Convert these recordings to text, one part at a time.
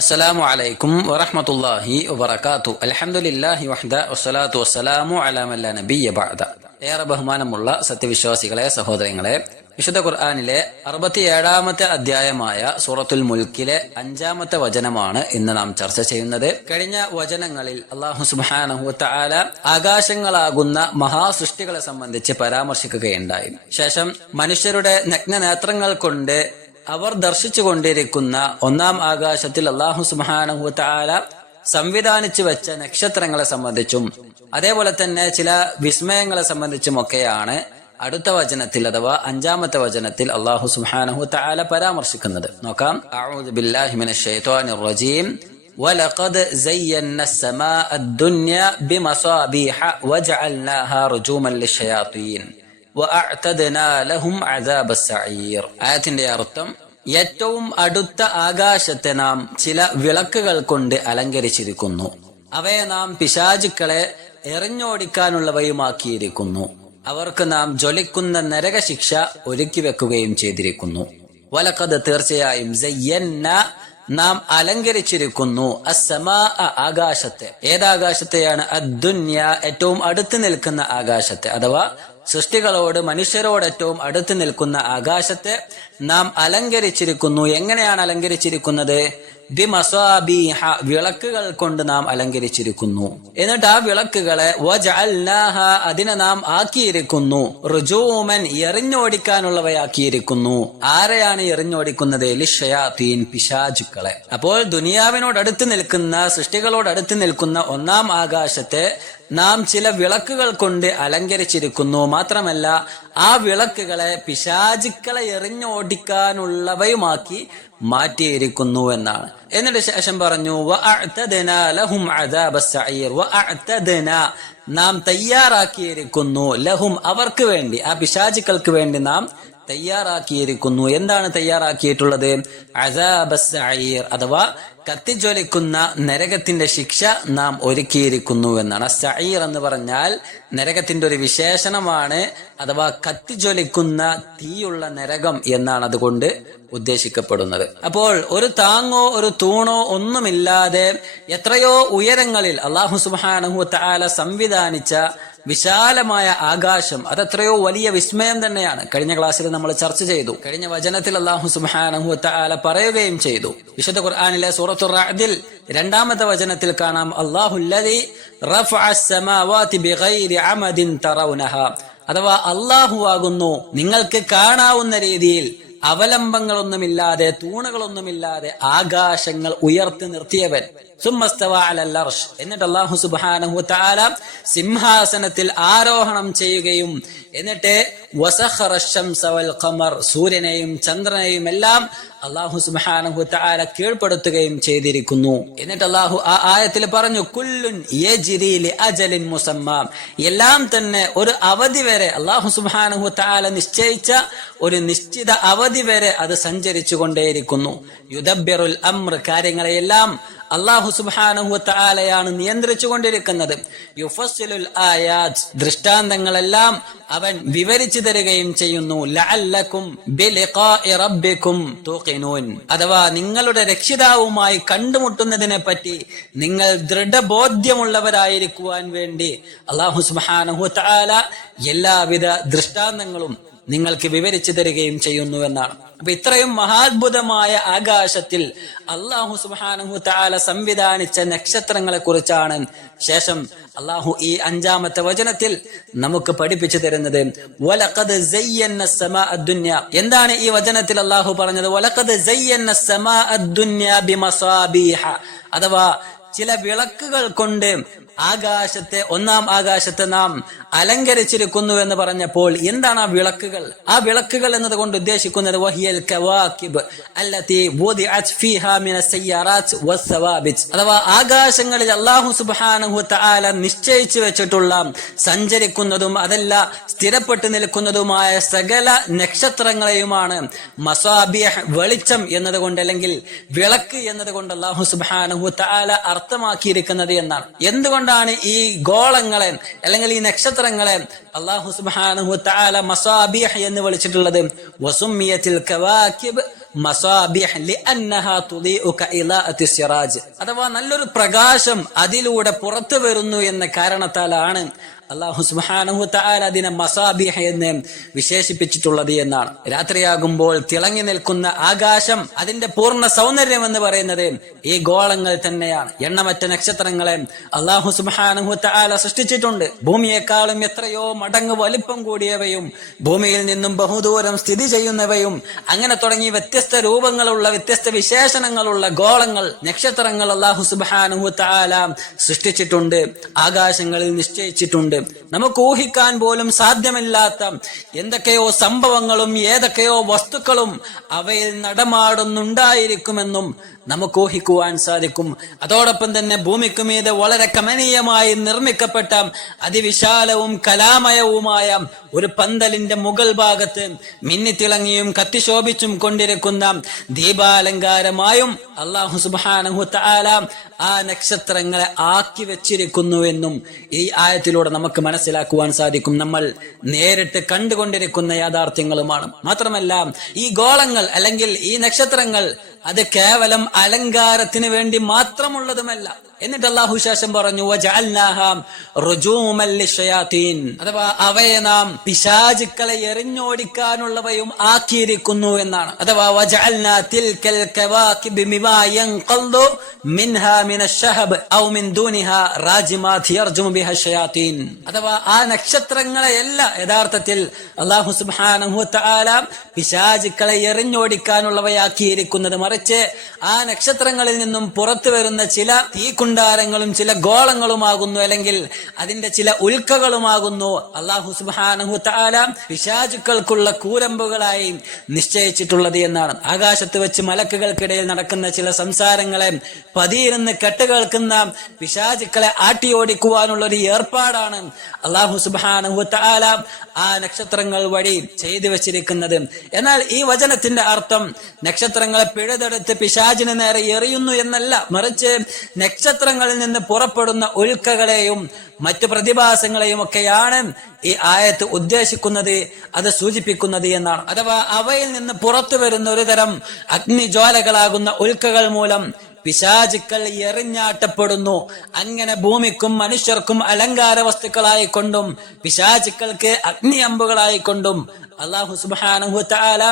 അസ്സലാമു അലൈക്കും വറഹ്മത്തുള്ളാഹി വബറകാതുഹു. അൽഹംദുലില്ലാഹി വഹ്ദ വസ്സലാത്തു വസ്സലാമു അലാ മൻ ലാ നബിയ്യ ബഅദ. ഏറെ ബഹുമാനമുള്ള സത്യവിശ്വാസികളെ, സഹോദരങ്ങളെ, വിശുദ്ധ ഖുർആനിലെ 67-ാമത്തെ അധ്യായമായ സൂറത്തുൽ മുൽക്കിലെ 5-ാമത്തെ വചനമാണ് ഇന്ന് നാം ചർച്ച ചെയ്യുന്നത്. കഴിഞ്ഞ വചനങ്ങളിൽ അല്ലാഹു സുബ്ഹാനഹു വ തആല ആകാശങ്ങളാകുന്ന മഹാസൃഷ്ടികളെ സംബന്ധിച്ച് പരാമർശിക്കുകയുണ്ടായി. ശേഷം മനുഷ്യരുടെ നഗ്നനേത്രങ്ങൾ കൊണ്ട് അവർ ദർശിച്ചു കൊണ്ടിരിക്കുന്ന ഒന്നാം ആകാശത്തിൽ അല്ലാഹു സുബ്ഹാനഹു വ തആല സംവിധാനിച്ചു വെച്ച നക്ഷത്രങ്ങളെ സംബന്ധിച്ചും അതേപോലെ തന്നെ ചില വിസ്മയങ്ങളെ സംബന്ധിച്ചുമൊക്കെയാണ് അടുത്ത വചനത്തിൽ അഥവാ 5-ാമത്തെ വചനത്തിൽ അല്ലാഹു സുബ്ഹാനഹു വ തആല പരാമർശിക്കുന്നത്. നോക്കാം. അഊദു ബില്ലാഹി മിനശ് ശൈത്വാനിർ റജീം. വലഖദ് സയ്യന്ന അസ്സമാഅ അദ്ദുനിയ ബിമസാബിഹ വജഅൽനാഹാ റുജൂമൻ ലിശ്ശയാത്തീൻ വഅഅതനാ ലഹും അദാബസ് സഈർ. ആയത്തിന്റെ അർത്ഥം, ഏറ്റവും അടുത്ത ആകാശത്തെ നാം ചില വിളക്കുകൾ കൊണ്ട് അലങ്കരിച്ചിരിക്കുന്നു. അവയെ നാം പിശാചുക്കളെ എറിഞ്ഞോടിക്കാനുള്ളവയുമാക്കിയിരിക്കുന്നു. അവർക്ക് നാം ജ്വലിക്കുന്ന നരകശിക്ഷ ഒരുക്കി വെക്കുകയും ചെയ്തിരിക്കുന്നു. വലഖദ് തീർച്ചയായും സയ്യന്ന നാം അലങ്കരിച്ചിരിക്കുന്നു അസ്സമാഅ ആകാശത്തെ. ഏതാകാശത്തെയാണ്? അദ്ദുന്യ ഏറ്റവും അടുത്ത് നിൽക്കുന്ന ആകാശത്തെ, അഥവാ സൃഷ്ടികളോട് മനുഷ്യരോട് ഏറ്റവും അടുത്ത് നിൽക്കുന്ന ആകാശത്തെ നാം അലങ്കരിച്ചിരിക്കുന്നു. എങ്ങനെയാണ് അലങ്കരിച്ചിരിക്കുന്നത്? ബിമസാബീഹ വിളക്കുകൾ കൊണ്ട് നാം അലങ്കരിച്ചിരിക്കുന്നു. എന്നിട്ട് ആ വിളക്കുകളെ വജഅൽനാഹ അതിനെ നാം ആക്കിയിരിക്കുന്നു റുജൂമൻ എറിഞ്ഞോടിക്കാനുള്ളവയാക്കിയിരിക്കുന്നു. ആരെയാണ് എറിഞ്ഞോടിക്കുന്നത്? ലിശ്ശയാത്തീൻ പിശാചുക്കളെ. അപ്പോൾ ദുനിയാവിനോട് അടുത്ത് നിൽക്കുന്ന, സൃഷ്ടികളോട് അടുത്ത് നിൽക്കുന്ന ഒന്നാം ആകാശത്തെ നാം ചില വിളക്കുകൾ കൊണ്ട് അലങ്കരിച്ചിരിക്കുന്നു. മാത്രമല്ല, ആ വിളക്കുകളെ പിശാചുക്കളെ എറിഞ്ഞോടിക്കാനുള്ളവയുമാക്കി മാറ്റിയിരിക്കുന്നു എന്നാണ്. എന്നിട്ട് ശേഷം പറഞ്ഞു, വഅഅതനാ ലഹും അദാബസ് സഈർ. വഅഅതനാ നാം തയ്യാറാക്കിയിരിക്കുന്നു ലഹും അവർക്ക് വേണ്ടി, ആ പിശാചുക്കൾക്ക് വേണ്ടി നാം തയ്യാറാക്കിയിരിക്കുന്നു. എന്താണ് തയ്യാറാക്കിയിട്ടുള്ളത്? അദാബസ് സഈർ അഥവാ കത്തിജ്വലിക്കുന്ന നരകത്തിന്റെ ശിക്ഷ നാം ഒരുക്കിയിരിക്കുന്നു എന്നാണ്. സഈർ എന്ന് പറഞ്ഞാൽ നരകത്തിന്റെ ഒരു വിശേഷണമാണ്, അഥവാ കത്തിജ്വലിക്കുന്ന തീയുള്ള നരകം എന്നാണ് അതുകൊണ്ട് ഉദ്ദേശിക്കപ്പെടുന്നത്. അപ്പോൾ ഒരു താങ്ങോ ഒരു തൂണോ ഒന്നുമില്ലാതെ എത്രയോ ഉയരങ്ങളിൽ അല്ലാഹു സുബ്ഹാനഹു വ തആല സംവിധാനിച്ച വിശാലമായ ആകാശം, അതെത്രയോ വലിയ വിസ്മയം തന്നെയാണ്. കഴിഞ്ഞ ക്ലാസ്സിൽ നമ്മൾ ചർച്ച ചെയ്തു. കഴിഞ്ഞ വചനത്തിൽ അല്ലാഹു സുബ്ഹാനഹു വ തആല പറയുകയും ചെയ്തു. വിശുദ്ധ ഖുർആനിലെ സൂറത്തുർ റഅദിൽ 2-ാമത്തെ വചനത്തിൽ കാണാം, അല്ലാഹുല്ലദീ റഫഅ അസ്സമാവാതി ബിഗൈരി അമദിൻ തറൗനഹാ. അഥവാ അല്ലാഹു ആകുന്നു നിങ്ങൾക്ക് കാണാവുന്ന രീതിയിൽ അവലംബങ്ങളൊന്നുമില്ലാതെ, തൂണുകളൊന്നുമില്ലാതെ ആകാശങ്ങൾ ഉയർത്തി നിർത്തിയവൻ. സുമ്മസ്തവാ അലൽ അർശ്. എന്നിട്ട് അല്ലാഹു സുബ്ഹാനഹു വ തആല സിംഹാസനത്തിൽ ആരോഹണം ചെയ്യുകയും എന്നിട്ട് വസഖറ അശ്ശംസ വൽ ഖമർ സൂര്യനെയും ചന്ദ്രനെയും എല്ലാം അല്ലാഹു സുബ്ഹാനഹു വ തആല കീഴ്പ്പെടുത്തുകയും ചെയ്തിരിക്കുന്നു. എന്നിട്ട് അല്ലാഹു ആ ആയത്തിൽ പറഞ്ഞു, കുല്ലുൻ യജ്രി ലി അജലിൻ മുസമ്മാ. എല്ലാം തന്നെ ഒരു അവധി വരെ അല്ലാഹു സുബ്ഹാനഹു വ തആല നിശ്ചയിച്ച ഒരു നിശ്ചിത അവധി വരെ അത് സഞ്ചരിച്ചു കൊണ്ടേയിരിക്കുന്നു. യുദബ്ബിറുൽ അംർ കാര്യങ്ങളെയെല്ലാം അല്ലാഹു സുബ്ഹാനഹു വ തആലയാണ് നിയന്ത്രിച്ചു കൊണ്ടിരിക്കുന്നത്. യുഫസ്സിലുൽ ആയാത്ത് ദൃഷ്ടാന്തങ്ങളെല്ലാം അവൻ വിവരിച്ചു തരികയും ചെയ്യുന്നു. ലഅല്ലക്കും ബിലിഖാഇ റബ്ബിക്കും തൂഖിനൂൻ. അഥവാ നിങ്ങളുടെ രക്ഷിതാവുമായി കണ്ടുമുട്ടുന്നതിനെ പറ്റി നിങ്ങൾ ദൃഢബോധ്യമുള്ളവരായിരിക്കുവാൻ വേണ്ടി അല്ലാഹു സുബ്ഹാനഹു വ തആല എല്ലാവിധ ദൃഷ്ടാന്തങ്ങളും നിങ്ങൾക്ക് വിവരിച്ചു തരികയും ചെയ്യുന്നു എന്നാണ്. അപ്പൊ ഇത്രയും മഹാത്ഭുതമായ ആകാശത്തിൽ അല്ലാഹു സുബ്ഹാനഹു വ തആല സംവിധാനിച്ച നക്ഷത്രങ്ങളെ കുറിച്ചാണ് ശേഷം അല്ലാഹു ഈ 5-ാമത്തെ വചനത്തിൽ നമുക്ക് പഠിപ്പിച്ചു തരുന്നത്. വലഖദ് സയ്യന്ന അസ്സമാഅ അദ്ദുനിയ. എന്താണ് ഈ വചനത്തിൽ അല്ലാഹു പറഞ്ഞത്? വലഖദ് സയ്യന്ന അസ്സമാഅ അദ്ദുനിയ ബിമസാബിഹ. അഥവാ ചില വിളക്കുകൾ കൊണ്ട് ആകാശത്തെ, ഒന്നാം ആകാശത്തെ നാം അലങ്കരിച്ചിരിക്കുന്നു എന്ന് പറഞ്ഞപ്പോൾ എന്താണ് ആ വിളക്കുകൾ? ആ വിളക്കുകൾ എന്നതുകൊണ്ട് ഉദ്ദേശിക്കുന്നത് വഹിയൽ കവാകിബ് അല്ലതി വുദിഅത് ഫീഹാ മിനസ് സയ്യാറാത്ത് വസ്സവാബിത്. അഥവാ ആകാശങ്ങളിൽ അല്ലാഹു സുബ്ഹാനഹു വ തആല നിശ്ചയിച്ചു വെച്ചിട്ടുള്ള സഞ്ചരിക്കുന്നതും അതല്ല സ്ഥിരപ്പെട്ടു നിൽക്കുന്നതുമായ സകല നക്ഷത്രങ്ങളെയുമാണ് മസാബിഹ് വെളിച്ചം എന്നതുകൊണ്ട്, അല്ലെങ്കിൽ വിളക്ക് എന്നതുകൊണ്ട് അല്ലാഹു സുബ്ഹാനഹു വ തആല അർത്ഥമാക്കിയിരിക്കുന്നത് എന്നാണ്. എന്തുകൊണ്ടാണ് ഈ ഗോളങ്ങളെ അല്ലെങ്കിൽ ഈ നക്ഷത്രങ്ങളെ അല്ലാഹു സുബ്ഹാനഹു വതആല മസാബിഹ് എന്ന് വിളിച്ചിട്ടുള്ളത്? വസുമ്മിയത്തിൽ കവാകിബ് മസാബിഹ് ലിഅന്നഹാ തുദീഉ കഇലാഅത്തി സിറാജ്, അഥവാ നല്ലൊരു പ്രകാശം അതിലൂടെ പുറത്തു വരുന്നു എന്ന കാരണത്താലാണ് അല്ലാഹു സുബ്ഹാനഹു വതആല അതിനെ മസാബിഹ് എന്ന് വിശേഷിപ്പിച്ചിട്ടുള്ളത് എന്നാണ്. രാത്രിയാകുമ്പോൾ തിളങ്ങി നിൽക്കുന്ന ആകാശം, അതിന്റെ പൂർണ്ണ സൗന്ദര്യം എന്ന് പറയുന്നത് ഈ ഗോളങ്ങൾ തന്നെയാണ്. എണ്ണമറ്റ നക്ഷത്രങ്ങളെ അല്ലാഹു സുബ്ഹാനഹു വതആല സൃഷ്ടിച്ചിട്ടുണ്ട്. ഭൂമിയെക്കാളും എത്രയോ മടങ്ങ് വലിപ്പം കൂടിയവയും ഭൂമിയിൽ നിന്നും ബഹുദൂരം സ്ഥിതി ചെയ്യുന്നവയും അങ്ങനെ തുടങ്ങി വ്യത്യസ്ത രൂപങ്ങളുള്ള വ്യത്യസ്ത വിശേഷണങ്ങളുള്ള ഗോളങ്ങൾ, നക്ഷത്രങ്ങൾ അല്ലാഹു സുബ്ഹാനഹു വതആല സൃഷ്ടിച്ചിട്ടുണ്ട്, ആകാശങ്ങളിൽ നിശ്ചയിച്ചിട്ടുണ്ട്. നമുക്ക് ഊഹിക്കാൻ പോലും സാധ്യമല്ലാത്ത എന്തൊക്കെയോ സംഭവങ്ങളും ഏതൊക്കെയോ വസ്തുക്കളും അവയിൽ നടമാടുന്നുണ്ടായിരിക്കുമെന്നും നമുക്ക് ഊഹിക്കുവാൻ സാധിക്കും. അതോടൊപ്പം തന്നെ ഭൂമിക്ക് മീതെ വളരെ കമനീയമായി നിർമ്മിക്കപ്പെട്ട അതിവിശാലവും കലാമയവുമായ ഒരു പന്തലിന്റെ മുകൾ ഭാഗത്ത് മിന്നിത്തിളങ്ങിയും കത്തിശോഭിച്ചും കൊണ്ടിരിക്കുന്ന ദീപാലങ്കാരമായും അല്ലാഹു സുബ്ഹാനഹു വതആല ആ നക്ഷത്രങ്ങളെ ആക്കി വെച്ചിരിക്കുന്നുവെന്നും ഈ ആയത്തിലൂടെ നമുക്ക് മനസ്സിലാക്കുവാൻ സാധിക്കും. നമ്മൾ നേരിട്ട് കണ്ടുകൊണ്ടിരിക്കുന്ന യാഥാർത്ഥ്യങ്ങളുമാണ്. മാത്രമല്ല ഈ ഗോളങ്ങൾ അല്ലെങ്കിൽ ഈ നക്ഷത്രങ്ങൾ അത് കേവലം അലങ്കാരത്തിന് വേണ്ടി മാത്രമുള്ളതുമല്ല. എന്നിട്ട് അല്ലാഹു ശേഷം പറഞ്ഞു വജഅൽനാഹാ റുജൂമൻ ലിശയാതീൻ, അഥവാ അവയെ നാം പിശാചുക്കളെ എറിഞ്ഞോടിക്കാനുള്ളവയും ആക്കിയിരിക്കുന്നു എന്നാണ്. അഥവാ വജഅൽനാ തിൽകൽ കവാകിബ് മിമാ യൻഖൽദു മിൻഹാ മിനശ്ശഹബ് ഔ മിൻ ദൂനിഹാ റാജിമാത് യർജുമു ബിഹാ ശയാതീൻ, അഥവാ ആ നക്ഷത്രങ്ങളെയല്ല യഥാർത്ഥത്തിൽ അല്ലാഹു സുബ്ഹാനഹു വതആല പിശാചുക്കളെ എറിഞ്ഞോടിക്കാനുള്ളവയാക്കിയിരിക്കുന്നത്, മറിച്ച് ആ നക്ഷത്രങ്ങളിൽ നിന്നും പുറത്തു വരുന്ന ചില തീക്കുണ്ടാരങ്ങളും ചില ഗോളങ്ങളുമാകുന്നു, അല്ലെങ്കിൽ അതിന്റെ ചില ഉൽക്കകളുമാകുന്നു അല്ലാഹു സുബ്ഹാനഹു വതആല പിശാചുക്കൾക്കുള്ള കൂരമ്പുകളായി നിശ്ചയിച്ചിട്ടുള്ളത് എന്നാണ്. ആകാശത്ത് വെച്ച് മലക്കുകൾക്കിടയിൽ നടക്കുന്ന ചില സംസാരങ്ങളെ പതിയിരുന്ന് കെട്ടുകേൾക്കുന്ന പിശാചുക്കളെ ആട്ടിയോടിക്കുവാനുള്ള ഒരു ഏർപ്പാടാണ് അല്ലാഹു സുബ്ഹാനഹു വതആല ആ നക്ഷത്രങ്ങൾ വഴി ചെയ്തു വെച്ചിരിക്കുന്നത്. എന്നാൽ ഈ വചനത്തിന്റെ അർത്ഥം നക്ഷത്രങ്ങളെ പിഴുതെടുത്ത് പിശാചിന് നേരെ എറിയുന്നു എന്നല്ല, മറിച്ച് നക്ഷത്രങ്ങളിൽ നിന്ന് പുറപ്പെടുന്ന ഉൽക്കകളെയും മറ്റു പ്രതിഭാസങ്ങളെയും ഒക്കെയാണ് ഈ ആയത്ത് ഉദ്ദേശിക്കുന്നത്, അത് സൂചിപ്പിക്കുന്നത് എന്നാണ്. അഥവാ അവയിൽ നിന്ന് പുറത്തു വരുന്ന ഒരു തരം അഗ്നിജ്വാലകളാകുന്ന ഉൽക്കകൾ മൂലം പിശാചുക്കൾ എറിഞ്ഞാട്ടപ്പെടുന്നു. അങ്ങനെ ഭൂമിക്കും മനുഷ്യർക്കും അലങ്കാര വസ്തുക്കളായിക്കൊണ്ടും പിശാചുക്കൾക്ക് അഗ്നി അമ്പുകളായിക്കൊണ്ടും അല്ലാഹു സുബ്ഹാനഹു വതആല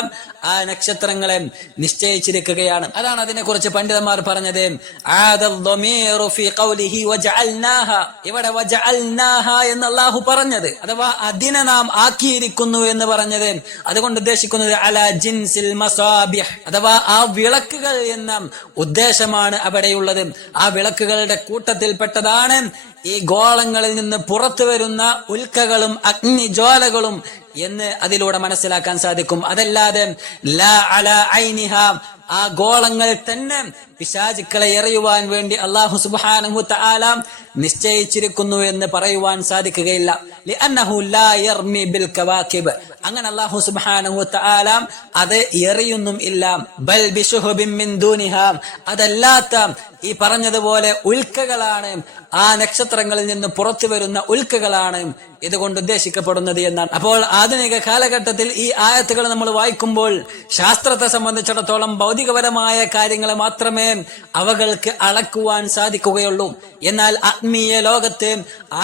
ആ നക്ഷത്രങ്ങളെ നിശ്ചയിച്ചിരിക്കുകയാണ്. അതാണ് അതിനെ കുറിച്ച് പണ്ഡിതന്മാർ പറഞ്ഞത് ആദൽ ളമീറു ഫീ ഖൗലിഹി വജഅൽനാഹ, ഇവിടെ വജഅൽനാഹ എന്ന് അല്ലാഹു പറഞ്ഞത്, അഥവാ അതിനെ നാം ആക്കിയിരിക്കുന്നു എന്ന് പറഞ്ഞത് അതുകൊണ്ട് ഉദ്ദേശിക്കുന്നത് അലാ ജിൻസിൽ മസാബിഹ്, അഥവാ ആ വിളക്കുകൾ എന്ന ഉദ്ദേശമാണ് അവിടെയുള്ളത്. ആ വിളക്കുകളുടെ കൂട്ടത്തിൽപ്പെട്ടതാണ് ഈ ഗോളങ്ങളിൽ നിന്ന് പുറത്തു വരുന്ന ഉൽക്കകളും അഗ്നിജ്വാലകളും എന്ന് അതിലൂടെ മനസ്സിലാക്കാൻ സാധിക്കും. അതല്ലാതെ ലാ അലാ ഐനിഹ, ആ ഗോളങ്ങൾ തന്നെ പിശാചുക്കളെ എറിയുവാൻ വേണ്ടി അല്ലാഹു സുബ്ഹാനഹു വതആല നിശ്ചയിച്ചിരിക്കുന്നു എന്ന് പറയുവാൻ സാധിക്കുകയില്ല. ലിഅന്നഹു ലാ യർമി ബിൽ കവാകിബ്, അങ്ങനെ അല്ലാഹു സുബ്ഹാനഹു വതആല അത് എറിയുന്നും ഇല്ല. ബൽ ബിശുഹബിൻ മിൻ ദൂനിഹാ, അതല്ലാത്ത ഈ പറഞ്ഞതുപോലെ ഉൽക്കകളാണ്, ആ നക്ഷത്രങ്ങളിൽ നിന്ന് പുറത്തു വരുന്ന ഉൽക്കകളാണ് ഇതുകൊണ്ട് ഉദ്ദേശിക്കപ്പെടുന്നത് എന്നാണ്. അപ്പോൾ ആധുനിക കാലഘട്ടത്തിൽ ഈ ആയത്തുകൾ നമ്മൾ വായിക്കുമ്പോൾ ശാസ്ത്രത്തെ സംബന്ധിച്ചിടത്തോളം ഭൗതികപരമായ കാര്യങ്ങളെ മാത്രമേ അവകൾക്ക് അളക്കുവാൻ സാധിക്കുകയുള്ളൂ. എന്നാൽ ആത്മീയ ലോകത്ത്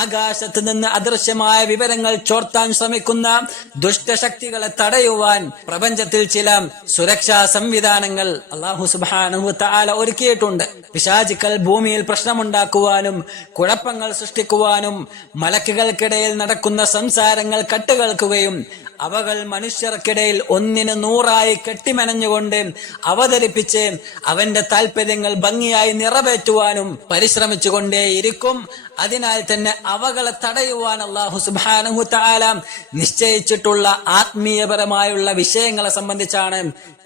ആകാശത്ത് നിന്ന് അദൃശ്യമായ വിവരങ്ങൾ ചോർത്താൻ ശ്രമിക്കുന്ന ദുഷ്ടശക്തികളെ തടയുവാൻ പ്രപഞ്ചത്തിൽ ചില സുരക്ഷാ സംവിധാനങ്ങൾ അല്ലാഹു സുബ്ഹാനഹു വതആല ഒരുക്കിയിട്ടുണ്ട്. പിശാചുക്കൾ ഭൂമിയിൽ പ്രശ്നമുണ്ടാക്കുവാനും കുഴപ്പങ്ങൾ സൃഷ്ടിക്കുവാനും മലക്കുകൾക്കിടയിൽ നടക്കുന്ന സംസാരങ്ങൾ കട്ടുകേൾക്കുകയും അവകൾ മനുഷ്യർക്കിടയിൽ ഒന്നിന് 100 കെട്ടിമെനഞ്ഞുകൊണ്ട് അവതരിപ്പിച്ച് അവന്റെ താല്പര്യങ്ങൾ ഭംഗിയായി നിറവേറ്റുവാനും പരിശ്രമിച്ചുകൊണ്ടേയിരിക്കും. അതിനാൽ തന്നെ അവകളെ തടയുവാൻ അല്ലാഹു സുബ്ഹാനഹു വതആല നിശ്ചയിച്ചിട്ടുള്ള ആത്മീയപരമായുള്ള വിഷയങ്ങളെ സംബന്ധിച്ചാണ്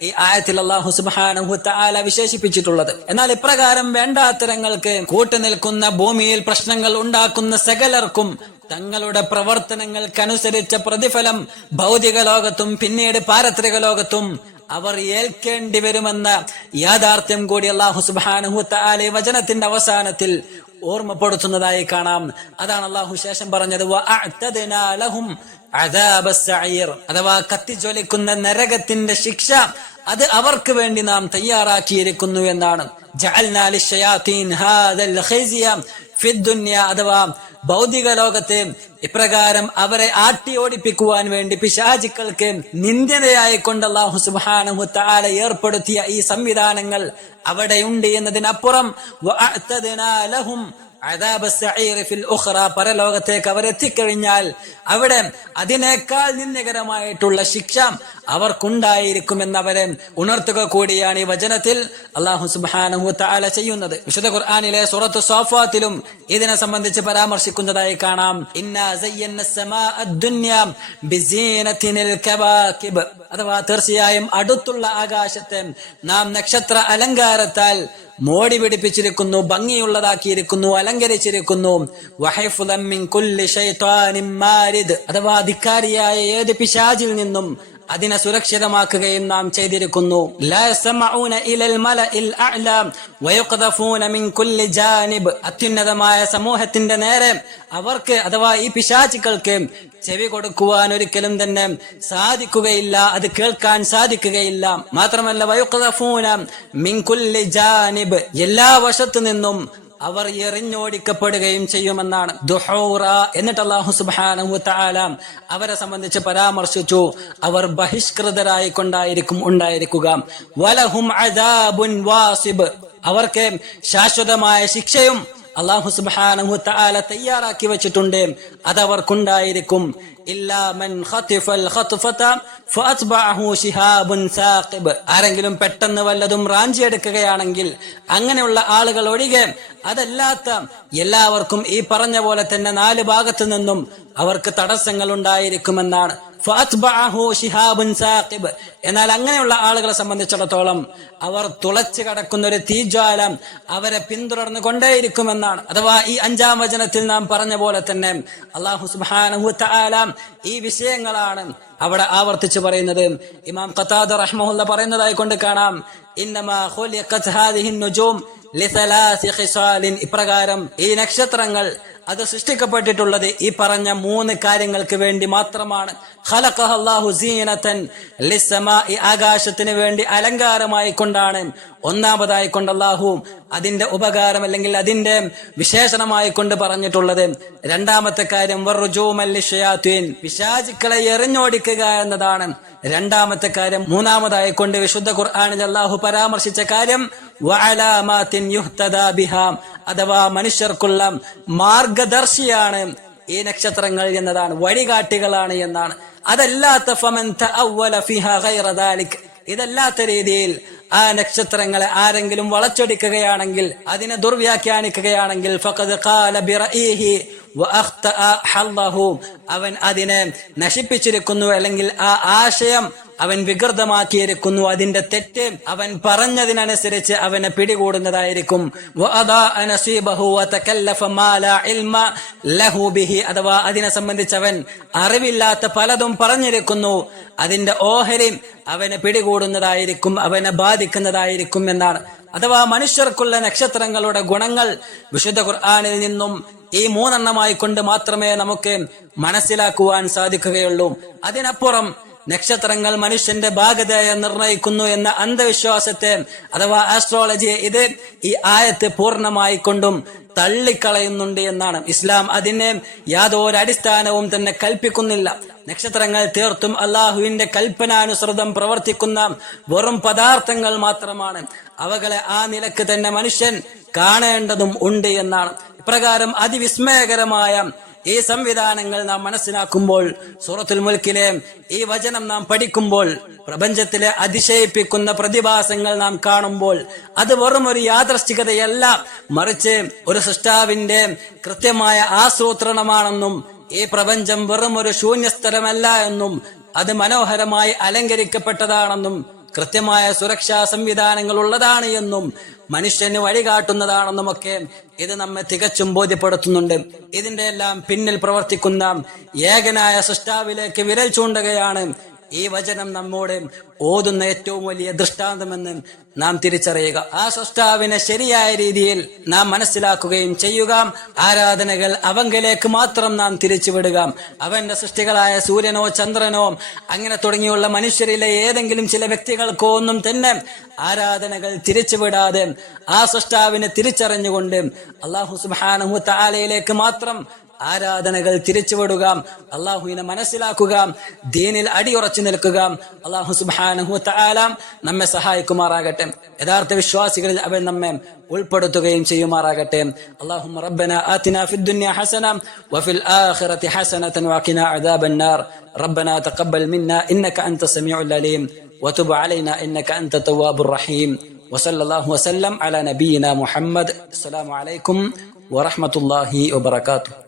ഈ ആയത്തിൽ അല്ലാഹു സുബ്ഹാനഹു വതആല വിശേഷിപ്പിച്ചിട്ടുള്ളത്. എന്നാൽ ഇപ്രകാരം വേണ്ടാത്തരങ്ങൾക്ക് കൂട്ടുനിൽക്കുന്ന ഭൂമിയിൽ പ്രശ്നങ്ങൾ ഉണ്ടാക്കുന്ന സകലർക്കും തങ്ങളുടെ പ്രവർത്തനങ്ങൾക്കനുസരിച്ച പ്രതിഫലം ഭൗതിക ലോകത്തും പിന്നീട് പാരത്രിക ലോകത്തും അവർ ഏൽക്കേണ്ടി വരുമെന്ന യാഥാർത്ഥ്യം കൂടി അല്ലാഹു സുബ്ഹാനഹു വ തആല വചനത്തിന്റെ അവസാനത്തിൽ ഓർമ്മപ്പെടുത്തുന്നതായി കാണാം. അതാണ് അല്ലാഹു ശേഷം പറഞ്ഞത് വഅഅ്തദ്നാ ലഹും അദാബസ് സഈർ, അഥവാ കത്തിജ്വലിക്കുന്ന നരകത്തിന്റെ ശിക്ഷ അത് അവർക്ക് വേണ്ടി നാം തയ്യാറാക്കിയിരിക്കുന്നു എന്നാണ്. ജഅൽനാ ലിശ്ശയാതീൻ ഹാദൽ ഖിസ്യ ഫിദ്ദുനിയ, അഥവാ ഭൗതിക ലോകത്തെ ഇപ്രകാരം അവരെ ആട്ടി ഓടിപ്പിക്കുവാൻ വേണ്ടി പിശാചുക്കൾക്ക് നിന്ദ്യതയായിക്കൊണ്ട് അല്ലാഹു സുബ്ഹാനഹു വ തആല ഏർപ്പെടുത്തിയ ഈ സംവിധാനങ്ങൾ അവിടെയുണ്ട് എന്നതിനപ്പുറം വഅഅ്തദ്നാ ലഹും അദാബസ് സഈർ ഫിൽ ഉഖ്റ, പരലോകത്തേക്ക് അവരെത്തിക്കഴിഞ്ഞാൽ അവിടെ അതിനേക്കാൾ നിന്ദകരമായിട്ടുള്ള ശിക്ഷ അവർക്കുണ്ടായിരിക്കുമെന്ന് അവരെ ഉണർത്തുക കൂടിയാണ് ഈ വചനത്തിൽ അല്ലാഹു സുബ്ഹാനഹു വ തആല ചെയ്യുന്നത്. വിശുദ്ധ ഖുർആനിലെ സൂറത്ത് സ്വാഫാത്തിലും ഇതിനെ സംബന്ധിച്ച് പരാമർശിക്കുന്നതായി കാണാം. ഇന്നാ സയ്യന്ന സമാഅ ദുനിയ ബിസീനത്തിനിൽ കവാകിബ്, അഥവാ തീർച്ചയായും അടുത്തുള്ള ആകാശത്തെ നാം നക്ഷത്ര അലങ്കാരത്താൽ മോടി പിടിപ്പിച്ചിരിക്കുന്നു, ഭംഗിയുള്ളതാക്കിയിരിക്കുന്നു, അലങ്കരിച്ചിരിക്കുന്നു. വഹൈഫുലൻ മിൻ കുല്ലി ശൈത്വാനിൻ മാരിദ്, അഥവാ ധിക്കാരിയായ ഏത് പിശാചിൽ നിന്നും അതിനെ സുരക്ഷിതമാക്കുകയും നാം ചെയ്തിരിക്കുന്നു. ലാ യസ്മഊന ഇലൽ മലഇൽ അഅ്ല വയഖ്ദഫൂന മിൻ കുല്ലി ജാനിബ്, അത്യുന്നതമായ സമൂഹത്തിന്റെ നേരെ അവർക്ക്, അഥവാ ഈ പിശാചുക്കൾക്ക് ചെവി കൊടുക്കുവാൻ ഒരിക്കലും തന്നെ സാധിക്കുകയില്ല, അത് കേൾക്കാൻ സാധിക്കുകയില്ല. മാത്രമല്ല വയഖ്ദഫൂന മിൻ കുല്ലി ജാനിബ്, എല്ലാ വശത്തു നിന്നും അവർ എറിഞ്ഞോടിക്കപ്പെടുകയും ചെയ്യുമെന്നാണ്. ദുഹൂറ, എന്നിട്ട് അല്ലാഹു സുബ്ഹാനഹു വ തആല അവരെ സംബന്ധിച്ച് പരാമർശിച്ചു, അവർ ബഹിഷ്കൃതരായി കൊണ്ടായിരിക്കും ഉണ്ടായിരിക്കുക. വലഹും അദാബുൻ വാസിബ്, അവർക്ക് ശാശ്വതമായ ശിക്ഷയും അല്ലാഹു സുബ്ഹാനഹു വ തആല തയ്യാറാക്കി വെച്ചിട്ടുണ്ട്, അതവർക്കുണ്ടായിരിക്കും. ഇല്ലാ മൻ ഖതിഫൽ ഖത്ഫത ഫഅത്ബഅഹു ശിഹാബുൻ സാഖിബ്, ആരെങ്കിലും പെട്ടെന്ന് വല്ലതും റാഞ്ചിയെടുക്കുകയാണെങ്കിൽ അങ്ങനെയുള്ള ആളുകൾ ഒഴികെ അതല്ലാത്ത എല്ലാവർക്കും ഈ പറഞ്ഞ പോലെ തന്നെ നാല് ഭാഗത്തു നിന്നും അവർക്ക് തടസ്സങ്ങൾ ഉണ്ടായിരിക്കുമെന്നാണ്. ഫഅത്ബഅഹു ശിഹാബുൻ സാഖിബ്, എന്നാൽ അങ്ങനെയുള്ള ആളുകളെ സംബന്ധിച്ചിടത്തോളം അവർ തുളച്ചു കടക്കുന്ന ഒരു തീജ്വാല അവരെ പിന്തുടർന്നു കൊണ്ടേയിരിക്കുമെന്നാണ്. അഥവാ ഈ 5-ാം വചനത്തിൽ നാം പറഞ്ഞ പോലെ തന്നെ അല്ലാഹു സുബ്ഹാനഹു വ തആല ഈ വിഷയങ്ങളാണ് അവിടെ ആവർത്തിച്ചു പറയുന്നത്. ഇമാം ഖതാദ റഹ്മഹുല്ല പറയുന്നതായി കൊണ്ട് കാണാം, ഇന്നമാ ഖുലിഖത് ഹാദിഹിൻ നുജൂം ലിസലാസി ഖിസാലിൻ, ഇപ്രകാരം ഈ നക്ഷത്രങ്ങൾ അത് സൃഷ്ടിക്കപ്പെട്ടിട്ടുള്ളത് ഈ പറഞ്ഞ 3 കാര്യങ്ങൾക്ക് വേണ്ടി മാത്രമാണ്. ഖലഖഹ അല്ലാഹു സീനതൻ ലിസ്സമാഇ, ആകാശത്തിന് വേണ്ടി അലങ്കാരമായി കൊണ്ടാണ് ഒന്നാമതായി കൊണ്ട് അല്ലാഹു അതിന്റെ ഉപകാരം അല്ലെങ്കിൽ അതിന്റെ വിശേഷണമായി കൊണ്ട് പറഞ്ഞിട്ടുള്ളത്. രണ്ടാമത്തെ കാര്യം വറുജൂമൽ ലിശയാത്തീൻ, പിശാചുക്കളെ എറിഞ്ഞോടിക്കുക എന്നതാണ് രണ്ടാമത്തെ കാര്യം. മൂന്നാമതായി കൊണ്ട് വിശുദ്ധ ഖുർആനിൽ അല്ലാഹു പരാമർശിച്ച കാര്യം വഅലാമാത്തിൻ യുഹ്തദാ ബിഹാ, അഥവാ മനുഷ്യർക്കുള്ള മാർഗദർശിയാണ് ഈ നക്ഷത്രങ്ങൾ എന്നതാണ്, വഴികാട്ടികളാണ് എന്നാണ്. അതല്ലാത്ത ഫമൻ തഅവ്വല ഫിഹാ ഗൈറ ദാലിക്, ഇതല്ലാത്ത രീതിയിൽ ആ നക്ഷത്രങ്ങളെ ആരെങ്കിലും വളച്ചൊടിക്കുകയാണെങ്കിൽ, അതിനെ ദുർവ്യാഖ്യാനിക്കുകയാണെങ്കിൽ ഫഖദ് ഖാല ബിറഈഹി വഅഖ്തഅ ഹല്ലഹു, അവൻ അതിനെ നശിപ്പിച്ചിരിക്കുന്നു, അല്ലെങ്കിൽ ആ ആശയം അവൻ വികൃതമാക്കിയിരിക്കുന്നു, അതിന്റെ തെറ്റ് അവൻ പറഞ്ഞതിനനുസരിച്ച് അവനെ പിടികൂടുന്നതായിരിക്കും. വഅദാഅ നസീബഹു വതകല്ലഫ മാ ലാ ഇൽമ ലഹു ബിഹി, അഥവാ അതിനെ സംബന്ധിച്ച് അവൻ അറിവില്ലാത്ത പലതും പറഞ്ഞിരിക്കുന്നു, അതിന്റെ ഓഹരി അവനെ പിടികൂടുന്നതായിരിക്കും, അവനെ ബാധിക്കുന്നതായിരിക്കും എന്നാണ്. അഥവാ മനുഷ്യർക്കുള്ള നക്ഷത്രങ്ങളുടെ ഗുണങ്ങൾ വിശുദ്ധ ഖുർആനിൽ നിന്നും ഈ 3 എണ്ണമായി കൊണ്ട് മാത്രമേ നമുക്ക് മനസ്സിലാക്കുവാൻ സാധിക്കുകയുള്ളൂ. അതിനപ്പുറം നക്ഷത്രങ്ങൾ മനുഷ്യന്റെ ഭാഗതയെ നിർണയിക്കുന്നു എന്ന അന്ധവിശ്വാസത്തെ അഥവാ ആസ്ട്രോളജിയെ ഇത് ഈ ആയത്ത് പൂർണ്ണമായി കൊണ്ടും തള്ളിക്കളയുന്നുണ്ട് എന്നാണ്. ഇസ്ലാം അതിനെ യാതൊരു അടിസ്ഥാനവും തന്നെ കൽപ്പിക്കുന്നില്ല. നക്ഷത്രങ്ങൾ തീർത്തും അള്ളാഹുവിന്റെ കൽപ്പനാനുസൃതം പ്രവർത്തിക്കുന്ന വെറും പദാർത്ഥങ്ങൾ മാത്രമാണ്. അവകളെ ആ നിലക്ക് തന്നെ മനുഷ്യൻ കാണേണ്ടതും ഉണ്ട് എന്നാണ്. ഇപ്രകാരം അതിവിസ്മയകരമായ ഈ സംവിധാനങ്ങൾ നാം മനസ്സിലാക്കുമ്പോൾ, സൂറത്തുൽ മുൽക്കിലെ ഈ വചനം നാം പഠിക്കുമ്പോൾ, പ്രപഞ്ചത്തിലെ അതിശയിപ്പിക്കുന്ന പ്രതിഭാസങ്ങൾ നാം കാണുമ്പോൾ, അത് വെറും ഒരു യാദൃശ്ചികതയല്ല, മറിച്ച് ഒരു സൃഷ്ടാവിന്റെ കൃത്യമായ ആസൂത്രണമാണെന്നും ഈ പ്രപഞ്ചം വെറും ഒരു ശൂന്യസ്ഥലമല്ല എന്നും അത് മനോഹരമായി അലങ്കരിക്കപ്പെട്ടതാണെന്നും കൃത്യമായ സുരക്ഷാ സംവിധാനങ്ങൾ ഉള്ളതാണ് എന്നും മനുഷ്യന് വഴികാട്ടുന്നതാണെന്നുമൊക്കെ ഇത് നമ്മെ തികച്ചും ബോധ്യപ്പെടുത്തുന്നുണ്ട്. ഇതിന്റെ എല്ലാം പിന്നിൽ പ്രവർത്തിക്കുന്ന ഏകനായ സൃഷ്ടാവിലേക്ക് വിരൽ ചൂണ്ടുകയാണ് ഈ വചനം നമ്മോട് ഓതുന്ന ഏറ്റവും വലിയ ദൃഷ്ടാന്തമെന്ന് നാം തിരിച്ചറിയുക. ആ സൃഷ്ടാവിനെ ശരിയായ രീതിയിൽ നാം മനസ്സിലാക്കുകയും ചെയ്യുക. ആരാധനകൾ അവങ്കലേക്ക് മാത്രം നാം തിരിച്ചുവിടുക. അവന്റെ സൃഷ്ടികളായ സൂര്യനോ ചന്ദ്രനോ അങ്ങനെ തുടങ്ങിയുള്ള മനുഷ്യരിലെ ഏതെങ്കിലും ചില വ്യക്തികൾക്കോ ഒന്നും തന്നെ ആരാധനകൾ തിരിച്ചുവിടാതെ ആ സൃഷ്ടാവിനെ തിരിച്ചറിഞ്ഞുകൊണ്ട് അല്ലാഹു സുബ്ഹാനഹു വ തആലയിലേക്ക് മാത്രം ആരാധനകൾ തിരിച്ചുവിടുക. അള്ളാഹുവിനെ മനസ്സിലാക്കുക, ദീനിൽ അടിയുറച്ചു നിൽക്കുക. അല്ലാഹു സുബ്ഹാനഹു വ തആല നമ്മെ സഹായിക്കുമാറാകട്ടെ. യഥാർത്ഥ വിശ്വാസികളിൽ അവൻ നമ്മെ ഉൾപ്പെടുത്തുകയും ചെയ്യുമാറാകട്ടെ. അല്ലാഹുമ്മ റബ്ബനാ ആതിനാ ഫിദ്ദുനിയ ഹസന വഫിൽ ആഖിറതി ഹസനതൻ വഖിനാ അദാബന്നാർ. റബ്ബനാ തഖബ്ബൽ മിന്നാ ഇന്നക അൻത സമീഉൽ അലീം വതുബ് അലൈനാ ഇന്നക അൻത തവ്വാബുർ റഹീം. വസല്ലല്ലാഹു വസല്ലം അലാ നബിയിനാ മുഹമ്മദ്. അസ്സലാമു അലൈക്കും വറഹ്മത്തുള്ളാഹി വബറകാതുഹു.